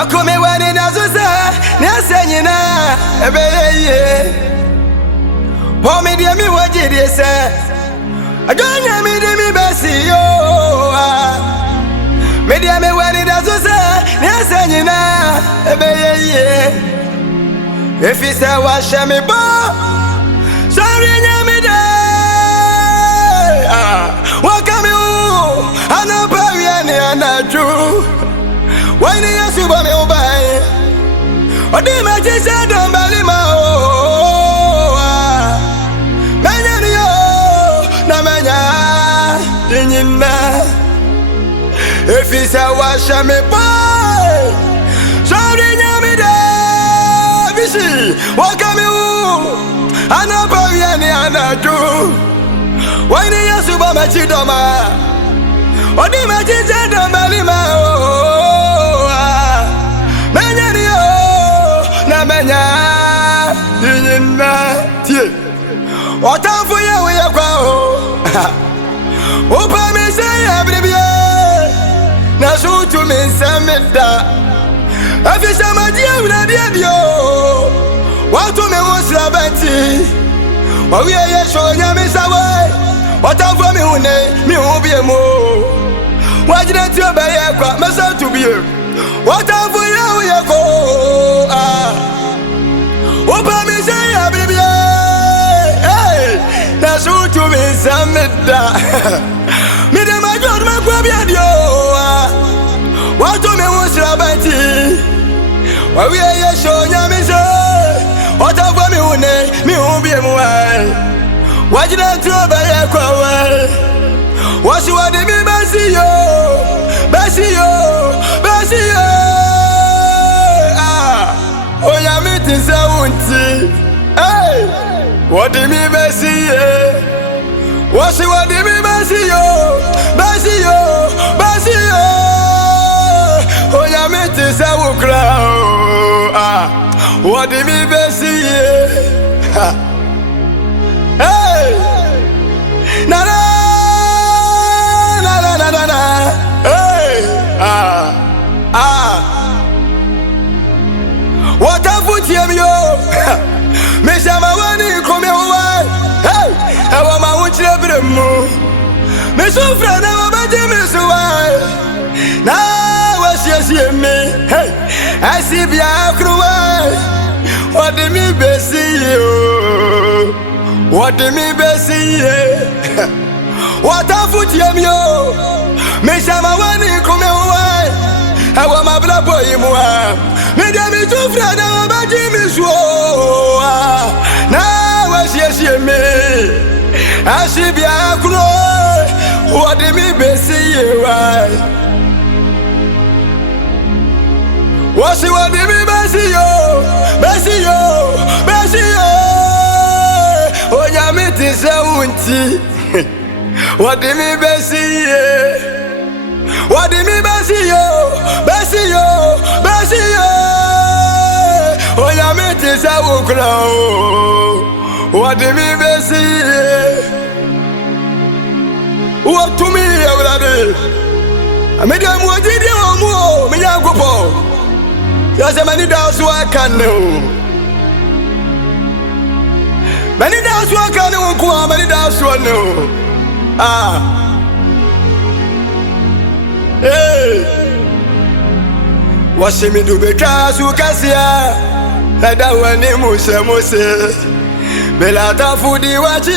Akome wani na zuza Nyasanyina Ebeye Pomi dia mi wajiri se Ajonya mi di mi besi yo Media me wani na zuza Nyasanyina Ebeye Efisa washa mi bo Sorry nyami de Wakami u Anapawi ani anaju Wani yesu ba me obai Odi ma jisa don balima o Menya ni yo Na menya Dinyina Efisa washa me boy Sorry nyami de Bishi Wakami u Anapawi ani anaju Wani yesu ba me chidoma Odi ma jisa don balima o Tie Otamfu ye we kwa o Opa mi say abribie Na sutu mi sameda Afisa madia una dia dio Watu me wosra benti Owie ye sho nya mi sawe Otamfu mi hune mi hubie mo Wajina ti obaye kwa mesa tu bie Otamfu ye we ko Opa mi say abribie Na sutu mi sameda Mi de ma jod ma kwa biadio Watu me wusra banti Wawie ye sho nya mi se Otafwa mi hune mi humbie muwai Wajina tuoba ye kwa wai Wasi wadi mi basi yo Basi yo Basi yo Oya mi tinsa unti Hey Wadi mi basi ye Wasi wadi mi basi yo Basi yo Basi yo Oya mi tinsa ukra Wadi mi basi ye Hey Na na Na na na na na Hey What a foot yam yo Meshama wani kome huwa Hey Ewa ma unchile bremu Mesufra na wabaji mesuwa Na wasiye me Hey Asibia kruwa Wadi mi besi yo Wadi mi besi ye What a foot yam yo Meshama wani kome huwa Ewa ma blabo imwa Media mi sufra na wabaji mesuwa Na wasiye me Asibia kruwa Wadi mi besi ye wa Wasi wadi mi besi yo Besi yo Besi yo Onya mi tise unti Wadi mi besi ye Wadi mi besi yo Besi yo Besi yo Onya mi tise ukra Wadi mi besi ye Watu mi ya ulade Amedia mwajidi wa muo Minya kupo Yase mani dasu wakane Mani dasu wakane unkuwa Mani dasu wane Hey Washimi dube kasu kasia Hada wani muse Bela tafudi wachi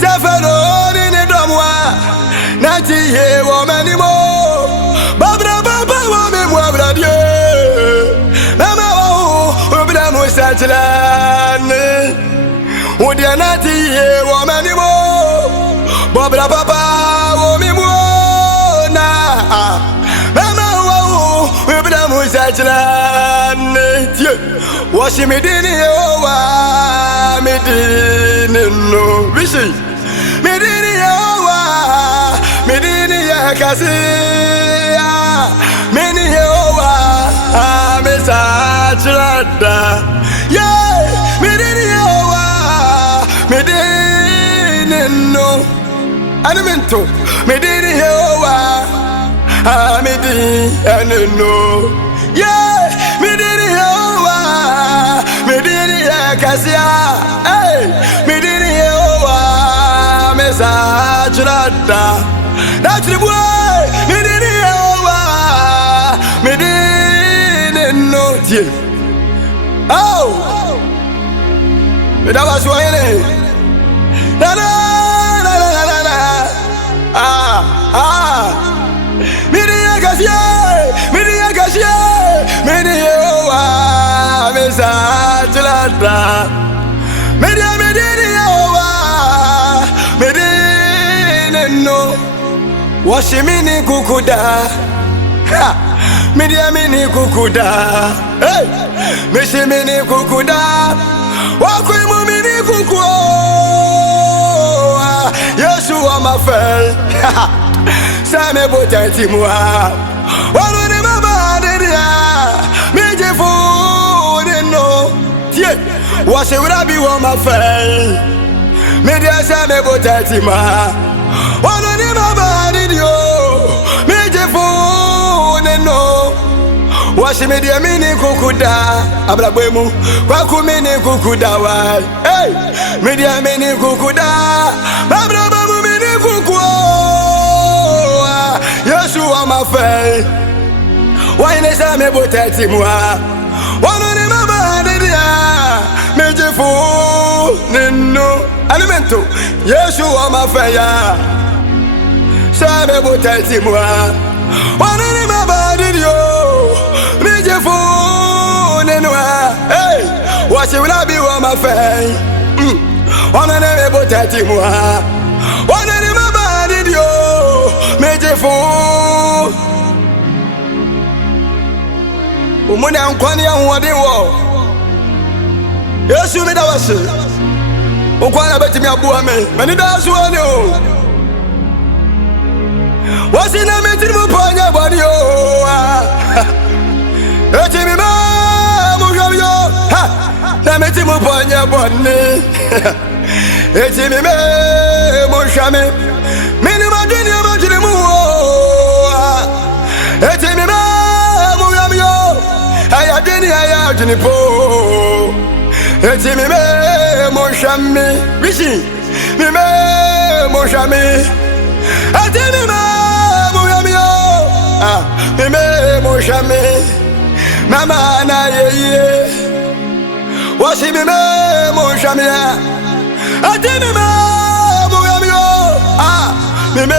Sefero nini domwa Nati ye wameni mo Babra baba wame mwabra die Mama wahu ubra musachilane Udia nati ye wameni mo Babra baba wame mwona Mama wahu ubra musachilane Washimidini yowa Midini no Bishi Midini yowa Midini ya kasi Mini yowa Misa chilada Yeah Midini yowa Midini no Animento Midini yowa Midini no Yeah, me did it over. Me did it, yeah, Cassia. Hey, me did it over. Me Sajrata. That's the boy. Me did it over. Me didn't know you. Oh, that was why. Na na na na na na. Midi Cassia. Many over, Miss Atlanta. Many over, many no. Washi mini kukuda, mini kukuda. Hey, Mishi mini kukuda. Wakuimu mini kuku. Yeshua mafel. Same botati mua. Waruni mama dedia. Miji food no. Tie. Washi urabi wa mafel. Media same botati ma. Waruni mama dedio. Miji food no. Washi media mini kukuda. Abrabwemu. Kwaku mini kukuda wa. Hey. Media mini kukuda. Abrabwemu mini kukuda. Yeshua mafel. Why ne sa me botati moi? Wano ni mama dedia. Meje fu nino alimento. Yeshua mafel ya. Sa me botati moi. Wano ni mama dedio. Meje fu nino. Hey, washi ulabi wa mafel. Wano ni me botati moi. Wano ni mama dedio. Meje fu. Umune ankwani ya mwadi wo. Yesu mi dawasi. Unkwani abeti mi abuwa me. Mani dasu wani o. Wasi na meti mpanya wani o. Eti mi mushami yo. Na meti mpanya wani. Eti mi mushami. Mini madini ya majini muo. Eti mi mushami yo. Ayadini ayadini po. Eti mi mushami. Rishi. Mi mushami. Eti mi mushami yo. Mi mushami. Mama na ye. Wasi mi mushami ya. Eti mi mushami yo. Me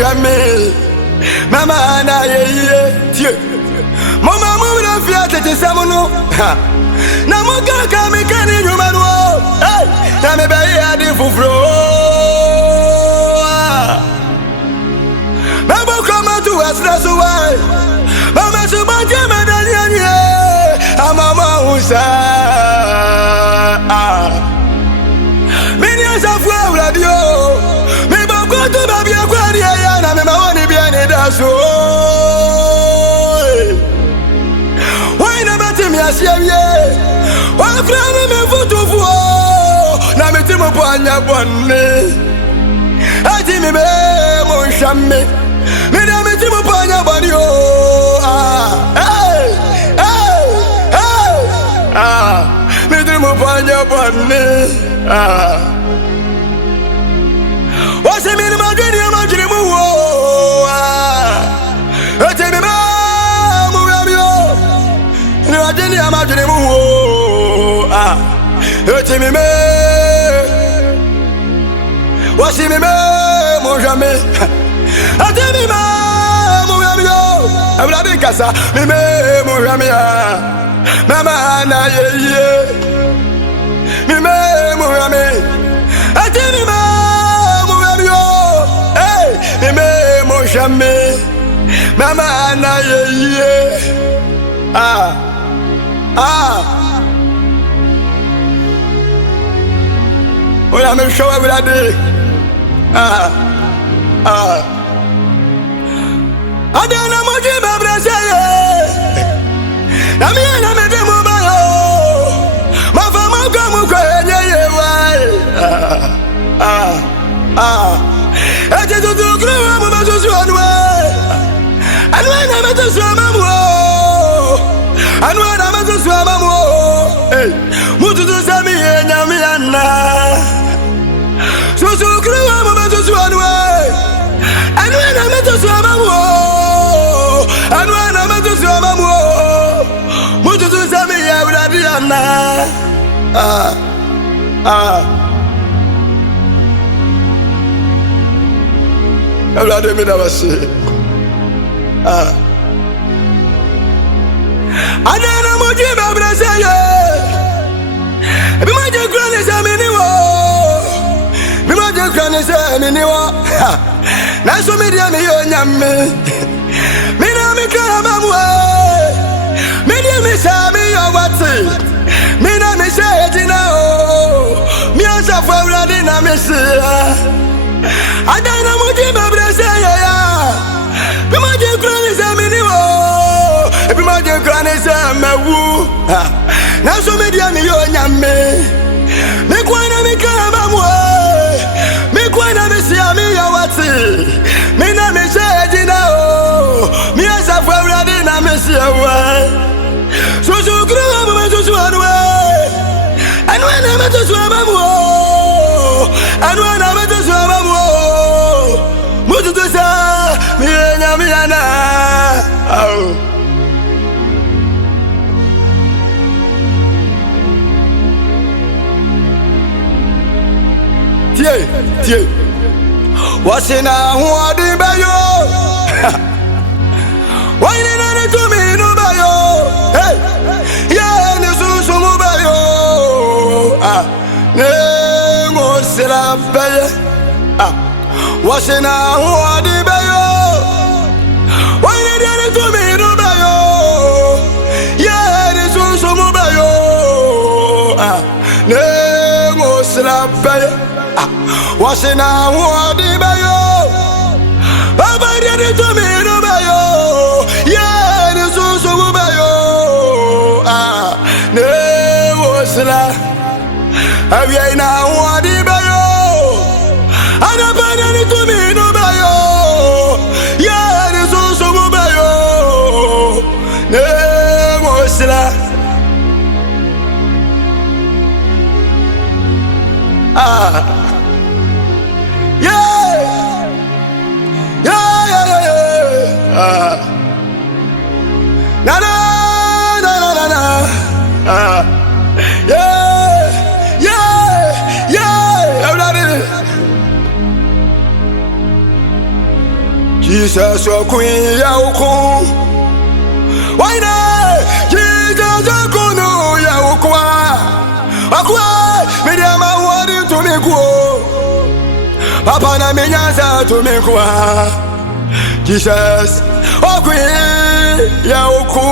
jamais. Mama na ye Dieu. Mama mumra fiate te samono. Na muka kami kani nyumano. Hey, na me bayi adi fufro. Mama kama tu asra suwai. Mama subanje medaliani. Mama usa. Mini asafwa uladio. Tu babi akwani ya na me mawani biane daso. Why na bati mi asiye. Wa frani me futufu. Na me timu panya bonne. Ati mi me mon chamme. Me na me timu panya boni o. Hey. Me timu panya bonne. What's the minimum journey? I'm not going to move. Tell me, I'm not going to move. Tell me, what's the minimum? Mon jamais. Tell me, I'm not going to casa. Mon jamais. Mama, na ye. Mon jamais. Tell me, mon jamais. Mama na ye. Oya me show every day. Adana moji babrase. Na mi na me demo ba yo. Ma fama kamu ko ye wai. Ete tutu kruwa mama susu anwe. Anwe na mete suama mwo. yana. Everybody me never say. I don't know what you ever say. Be my granny say me ni wo. Be my granny say me ni wo. Na so me dia me yo nyame. Me na me kara mamwe. Me dia me say me yo wati. Me na me say ejina o. Me asa for everybody na me say. I don't know what you ever say. Be my granny say me ni wo. Be my granny say me wu. Na so me dia me yo nyame. Me kwana me kara mamwe. Me kwana me say me yo wati. Me na me say ejina o. Me asa for everybody na me say wa. So kura mama so anwe. Anwe na me so mamwe. Anwe na me so mamwe. Mutu to sa me nyame yana. Tie. What's in a what in bayo? Why didn't it to me no bayo? Hey, yeah, the sumo bayo. Nemo sera bayo. What's in a what in bayo? Why didn't it to me no bayo? Yeah, the sumo bayo. Nemo sera bayo. Washing out what the bayo. Baba did it to me no bayo. Yeah, the so bayo. Ne was la. Have you now what the bayo? And a it to me no bayo. Yeah, the so bayo. Ne was la. Jesus, your queen, Yauko. Why not? Jesus, your queen, Yauko. Aqua, Mediama, what to me go? Papa, na menyaza to me go. Jesus, oh queen, Yauko.